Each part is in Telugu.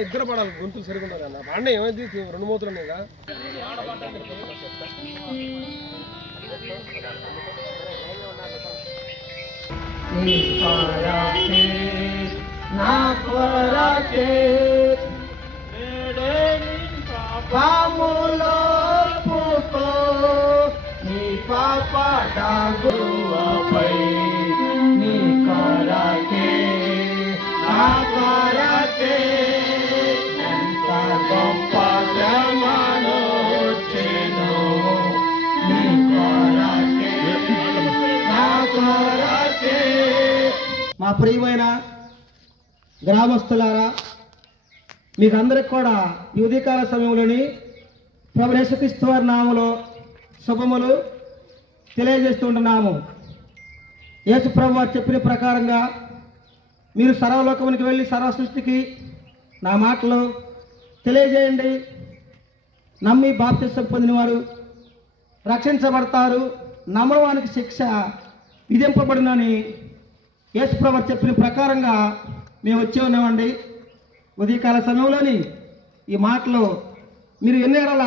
ఇద్దరు పడాలి. గొంతులు సరిగా ఉండాలి అన్న. వాడిని ఏమైంది? రెండు మూతులు ఉన్నాయి పాములో పుకో నీ పాప డాగువపై మా ప్రియమైన గ్రామస్తులారా మీకు అందరికి కూడా ఈ ఉదయకాల సమయంలోని ప్రభు యేసుక్రీస్తు వారి నామములో శుభములు తెలియజేస్తుంటున్నాము యేసు ప్రభు వారు చెప్పిన ప్రకారంగా మీరు సర్వలోకమునికి వెళ్ళి సర్వ సృష్టికి నా మాటలు తెలియజేయండి. నమ్మి బాప్తిసం పొందినవారు రక్షించబడతారు. నమ్మవానికి శిక్ష విధింపబడినని యేసుప్రభు చెప్పిన ప్రకారంగా మేము వచ్చి ఉన్నామండి. ఉదయకాల సమయంలోని ఈ మాటలు మీరు ఎన్నేళ్ళ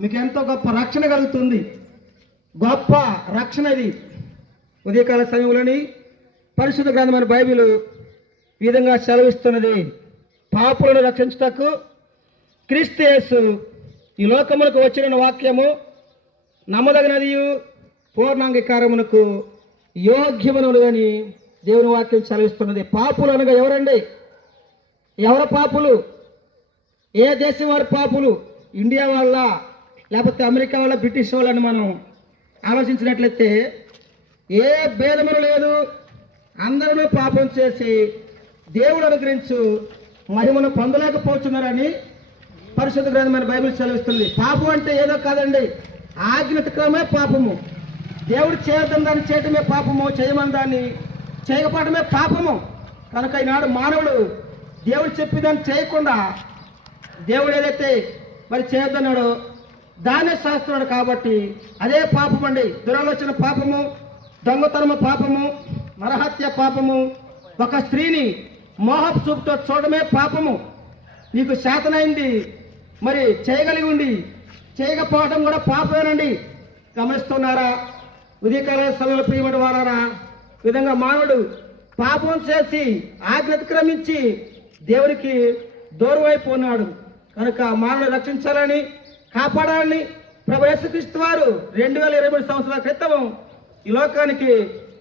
మీకు ఎంతో గొప్ప రక్షణ కలుగుతుంది. గొప్ప రక్షణ ఇది. ఉదయకాల సమయంలోని పరిశుద్ధ గ్రంథమైన బైబిల్ ఈ విధంగా సెలవిస్తున్నది పాపులను రక్షించుటకు క్రీస్తు ఈ లోకములకు వచ్చిన వాక్యము నమ్మదగినది పూర్ణాంగీకారమునకు యోగ్యమునుడు అని దేవుని వాక్యం సెలవిస్తున్నది. పాపులు అనగా ఎవరండి? ఎవరు పాపులు? ఏ దేశం వారి పాపులు? ఇండియా వాళ్ళ? లేకపోతే అమెరికా వాళ్ళ? బ్రిటిష్ వాళ్ళని మనం ఆలోచించినట్లయితే ఏ భేదములు లేదు. అందరూ పాపం చేసి దేవుడు అనుగ్రహించు మహిమను పొందలేకపోతున్నారని పరిశుద్ధ గ్రంథమైన బైబిల్ సెలవిస్తుంది. పాపం అంటే ఏదో కాదండి. ఆజ్ఞతక్రమే పాపము. దేవుడు చేయడం దాన్ని చేయటమే పాపము చేయమని దాన్ని చేయకపోవడమే పాపము. కనుక ఈనాడు మానవుడు దేవుడు చెప్పేదాన్ని చేయకుండా దేవుడు ఏదైతే మరి చేయొద్దన్నాడో దానే చేస్తున్నాడు కాబట్టి అదే పాపం అండి. దురాలోచన పాపము దొంగతనము పాపము నరహత్య పాపము. ఒక స్త్రీని మోహపు చూపుతో చూడమే పాపము. నీకు శాతనైంది. మరి చేయగలిగి ఉండి చేయకపోవడం కూడా పాపమేనండి. గమనిస్తున్నారా? ఉదయకాల సమయంలో ప్రియమటి వారారా విధంగా మానవుడు పాపం చేసి ఆజ్ఞ అతిక్రమించి దేవునికి దూరం అయిపోన్నాడు కనుక మానవుడు రక్షించాలని కాపాడాలని ప్రభు యేసుక్రీస్తు వారు రెండు వేల ఇరవై మూడు సంవత్సరాల క్రితం ఈ లోకానికి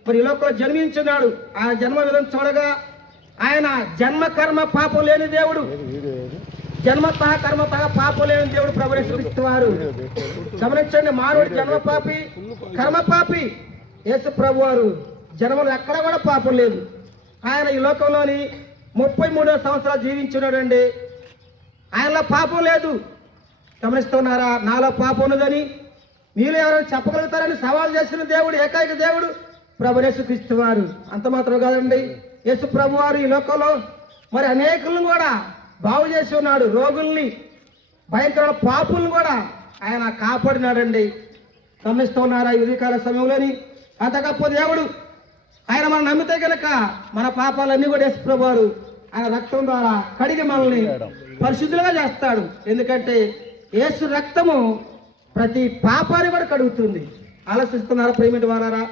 మరి ఈ లోకంలో జన్మించున్నాడు. ఆ జన్మ విధం చూడగా ఆయన జన్మ కర్మ పాపం లేని దేవుడు. జన్మ కర్మ పాపం లేని దేవుడు ప్రభు వారు. గమనించండి మానవుడు జన్మ పాపి కర్మ పాపి. యేసు ప్రభు వారు జన్మలో ఎక్కడ కూడా పాపం లేదు. ఆయన ఈ లోకంలోని ముప్పై మూడో సంవత్సరాలు జీవించున్నాడండి. ఆయనలో పాపం లేదు. గమనిస్తున్నారా? నాలో పాపం ఉన్నదని మీరు ఎవరైనా చెప్పగలుగుతారని సవాల్ చేసిన దేవుడు ఏకైక దేవుడు ప్రభునేసు క్రీస్తు వారు. అంత మాత్రం కాదండి. యేసు ప్రభు వారు ఈ లోకంలో మరి అనేకులను కూడా బాగు చేసి ఉన్నాడు. రోగుల్ని భయంకరమైన పాపులను కూడా ఆయన కాపాడినాడండి. గమనిస్తూ ఉన్నారా ఈ ఉదయకాల సమయంలోని? అంత గొప్ప దేవుడు ఆయన మనం నమ్మితే కనుక మన పాపాలన్నీ కూడా యేసు ప్రభు వారు ఆయన రక్తం ద్వారా కడిగి మనల్ని పరిశుద్ధులుగా చేస్తాడు. ఎందుకంటే యేసు రక్తము ప్రతి పాపాన్ని కూడా కడుగుతుంది. ఆలోచిస్తున్నారా ప్రేమిటి వారారా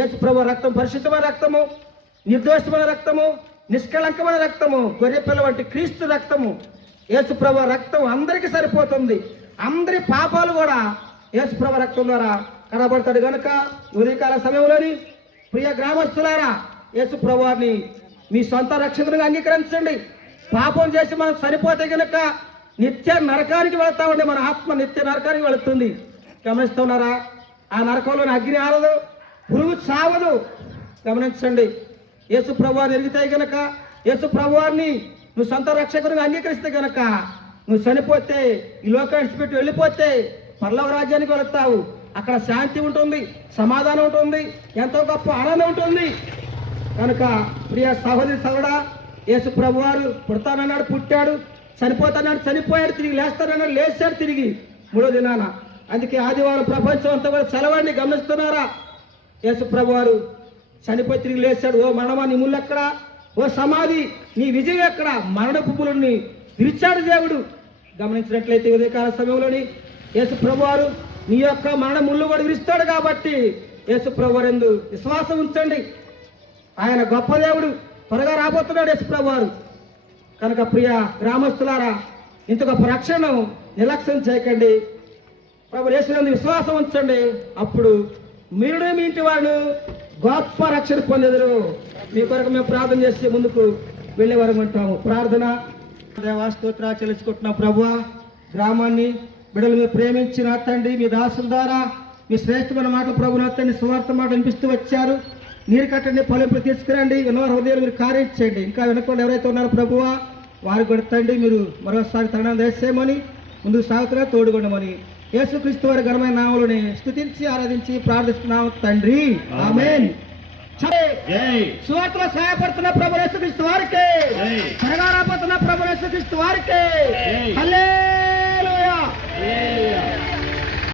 యేసు ప్రభు రక్తం పరిశుద్ధమైన రక్తము నిర్దోషమైన రక్తము నిష్కళంకమైన రక్తము గొర్రెపిల్ల వంటి క్రీస్తు రక్తము యేసుప్రభ రక్తం అందరికీ సరిపోతుంది. అందరి పాపాలు కూడా యేసుప్రభ రక్తం ద్వారా కనబడతాడు. కనుక ఉదయకాల సమయంలోని ప్రియ గ్రామస్తులారా యేసు మీ సొంత రక్షకునిగా అంగీకరించండి. పాపం చేసి మనం సరిపోతే కనుక నిత్య నరకానికి వెళ్తామండి మన ఆత్మ నిత్య నరకానికి వెళుతుంది. గమనిస్తున్నారా? ఆ నరకంలోని అగ్ని ఆరదు పురుగు చావదు గమనించండి. యేసు ప్రభువారు ఎరిగితే గనక యేసు ప్రభువారిని నువ్వు సొంత రక్షకునిగా అంగీకరిస్తే గనక నువ్వు చనిపోతే ఈ లోకాన్ని పెట్టి వెళ్ళిపోతే పర్లవ రాజ్యానికి వెళతావు. అక్కడ శాంతి ఉంటుంది సమాధానం ఉంటుంది ఎంతో గొప్ప ఆనందం ఉంటుంది. కనుక ప్రియ సహోదరి సహోడా యేసు ప్రభువారు పుడతానన్నాడు పుట్టాడు చనిపోతానన్నాడు చనిపోయాడు తిరిగి లేస్తానన్నాడు లేచాడు తిరిగి మూడో దినాన. అందుకే ఆదివారం ప్రపంచం అంతా కూడా సెలవండి గమనిస్తున్నారా? యేసు ప్రభువారు చనిపోయి తిరిగి లేచాడు. ఓ మనమా నీ ముళ్ళు ఎక్కడ? ఓ సమాధి నీ విజయం ఎక్కడ? మరణ పులుని విరిచాడు దేవుడు. గమనించినట్లయితే ఉదయకాల సమయంలోని యేసు ప్రభువారు నీ యొక్క మరణ ముళ్ళు కూడా విరుస్తాడు కాబట్టి యేసు ప్రభువారు ఎందు విశ్వాసం ఉంచండి. ఆయన గొప్ప దేవుడు. త్వరగా రాబోతున్నాడు యేసు ప్రభువారు కనుక ప్రియ గ్రామస్తులారా ఇంత గొప్ప రక్షణను నిర్లక్ష్యం చేయకండి. ప్రభు యేసునందు విశ్వాసం ఉంచండి. అప్పుడు మీరు మీ ఇంటి వాళ్ళు గొప్ప రక్షణ పొందేదరు. మీ కొరకు మేము ప్రార్థన చేస్తే ముందుకు వెళ్ళే వరకు ఉంటాము. ప్రార్థన. దేవాస్తోత్ర చెల్లించుకుంటున్నాం ప్రభు. గ్రామాన్ని బిడ్డలు మీరు ప్రేమించిన తండ్రి మీ దాసుల ద్వారా మీ శ్రేష్టమైన మాటలు ప్రభు నా తండ్రి సువార్త మాట వినిపిస్తూ వచ్చారు. నీరు కట్టండి పొలింపులు తీసుకురండి. ఎన్నో హృదయాలు మీరు కార్యం చేయండి. ఇంకా వెనకుండా ఎవరైతే ఉన్నారో ప్రభువా వారు కూడా తండ్రి మీరు మరోసారి తరుణం చేసేయమని ముందుకు సాగుతున్నా తోడుకొండమని యేసుక్రీస్తు వారి ఘనమైన నామలని స్థుతించి ఆరాధించి ప్రార్థిస్తున్నాము తండ్రి. ఆమెన్. సువార్తలో సహాయపడుతున్న ప్రభు యేసుక్రీస్తు వారికి. ప్రగారాపడుతున్న ప్రభు యేసుక్రీస్తు వారికి. హల్లే